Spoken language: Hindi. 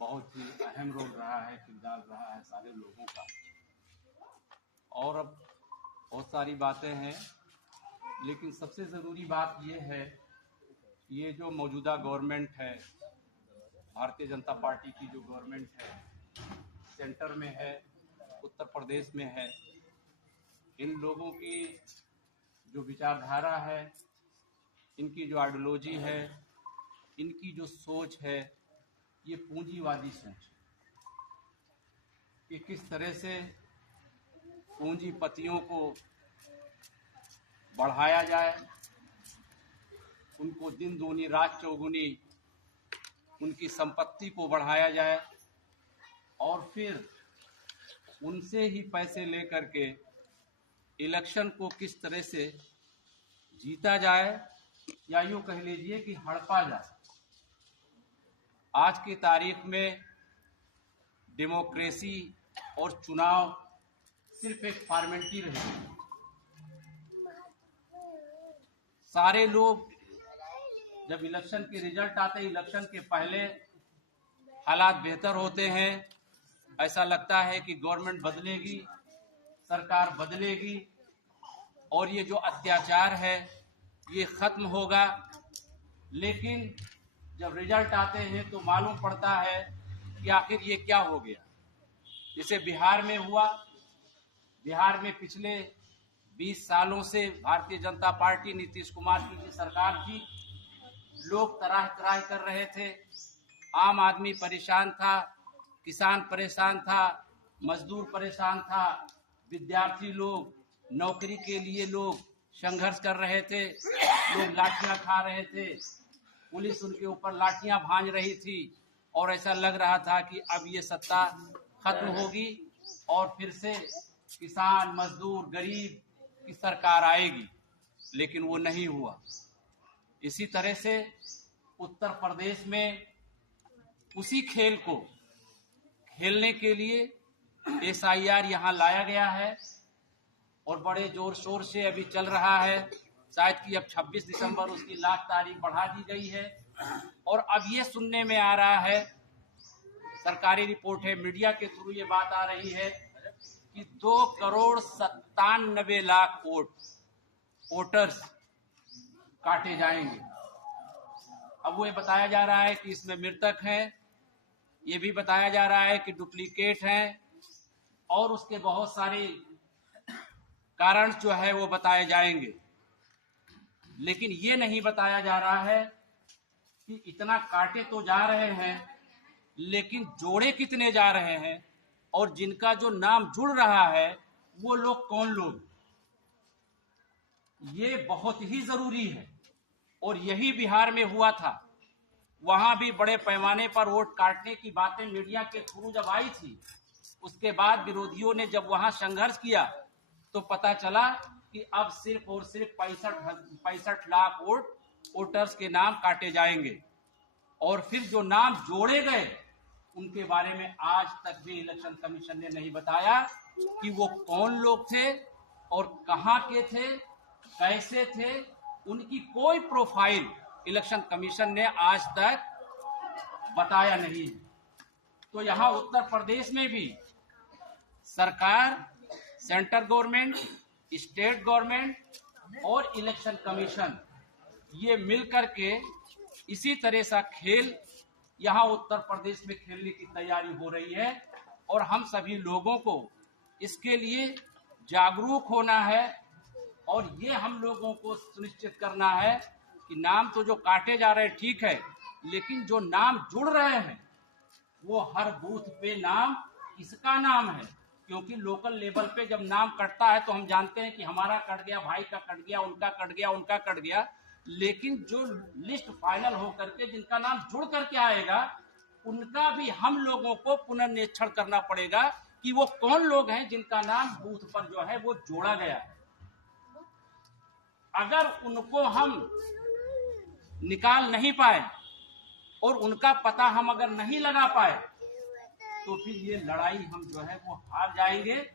बहुत ही अहम रोल रहा है, किरदार रहा है सारे लोगों का। और अब बहुत सारी बातें हैं, लेकिन सबसे ज़रूरी बात ये है, ये जो मौजूदा गवर्नमेंट है, भारतीय जनता पार्टी की जो गवर्नमेंट है, सेंटर में है, उत्तर प्रदेश में है, इन लोगों की जो विचारधारा है, इनकी जो आइडियोलॉजी है, इनकी जो सोच है, ये पूंजीवादी सोच है कि किस तरह से पूंजीपतियों को बढ़ाया जाए, उनको दिन दूनी रात चौगुनी उनकी संपत्ति को बढ़ाया जाए और फिर उनसे ही पैसे लेकर के इलेक्शन को किस तरह से जीता जाए, या यूँ कह लीजिए कि हड़पा जाए। आज की तारीख में डेमोक्रेसी और चुनाव सिर्फ एक फॉर्मेलिटी रही। सारे लोग जब इलेक्शन के रिजल्ट आते, इलेक्शन के पहले हालात बेहतर होते हैं, ऐसा लगता है कि गवर्नमेंट बदलेगी, सरकार बदलेगी और ये जो अत्याचार है ये खत्म होगा। लेकिन जब रिजल्ट आते हैं तो मालूम पड़ता है कि आखिर ये क्या हो गया। जैसे बिहार में हुआ, बिहार में पिछले 20 सालों से भारतीय जनता पार्टी नीतीश कुमार की सरकार थी, लोग तरह तरह कर रहे थे, आम आदमी परेशान था, किसान परेशान था, मजदूर परेशान था, विद्यार्थी लोग, नौकरी के लिए लोग संघर्ष कर रहे थे, लोग लाठियां खा रहे थे, पुलिस उनके ऊपर लाठियां भांज रही थी और ऐसा लग रहा था कि अब ये सत्ता खत्म होगी और फिर से किसान, मजदूर, गरीब की सरकार आएगी। लेकिन वो नहीं हुआ। इसी तरह से उत्तर प्रदेश में उसी खेल को खेलने के लिए SIR यहाँ लाया गया है और बड़े जोर शोर से अभी चल रहा है। शायद कि अब 26 दिसंबर उसकी लास्ट तारीख बढ़ा दी गई है। और अब ये सुनने में आ रहा है, सरकारी रिपोर्ट है, मीडिया के थ्रू ये बात आ रही है कि 2,97,00,000 वोटर्स काटे जाएंगे। अब वो ये बताया जा रहा है कि इसमें मृतक हैं, ये भी बताया जा रहा है कि डुप्लीकेट हैं और उसके बहुत सारे कारण जो है वो बताए जाएंगे। लेकिन ये नहीं बताया जा रहा है कि इतना काटे तो जा रहे हैं, लेकिन जोड़े कितने जा रहे हैं और जिनका जो नाम जुड़ रहा है वो लोग कौन लोग, ये बहुत ही जरूरी है। और यही बिहार में हुआ था। वहां भी बड़े पैमाने पर वोट काटने की बातें मीडिया के थ्रू जब आई थी, उसके बाद विरोधियों ने जब वहां संघर्ष किया तो पता चला कि अब सिर्फ और सिर्फ 65 लाख वोटर्स के नाम काटे जाएंगे। और फिर जो नाम जोड़े गए उनके बारे में आज तक भी इलेक्शन कमीशन ने नहीं बताया कि वो कौन लोग थे और कहां के थे, कैसे थे। उनकी कोई प्रोफाइल इलेक्शन कमीशन ने आज तक बताया नहीं है। तो यहां उत्तर प्रदेश में भी सरकार, सेंट्रल गवर्नमेंट, स्टेट गवर्नमेंट और इलेक्शन कमीशन ये मिलकर के इसी तरह सा खेल यहां उत्तर प्रदेश में खेलने की तैयारी हो रही है। और हम सभी लोगों को इसके लिए जागरूक होना है और ये हम लोगों को सुनिश्चित करना है कि नाम तो जो काटे जा रहे हैं ठीक है, लेकिन जो नाम जुड़ रहे हैं वो हर बूथ पे नाम किसका नाम है। क्योंकि लोकल लेवल पे जब नाम कटता है तो हम जानते हैं कि हमारा कट गया, भाई का कट गया, उनका कट गया, उनका कट गया। लेकिन जो लिस्ट फाइनल होकर के जिनका नाम जुड़ करके आएगा उनका भी हम लोगों को पुनर्निरीक्षण करना पड़ेगा कि वो कौन लोग हैं जिनका नाम बूथ पर जो है वो जोड़ा गया है। अगर उनको हम निकाल नहीं पाए और उनका पता हम अगर नहीं लगा पाए तो फिर ये लड़ाई हम जो है वो हार जाएंगे।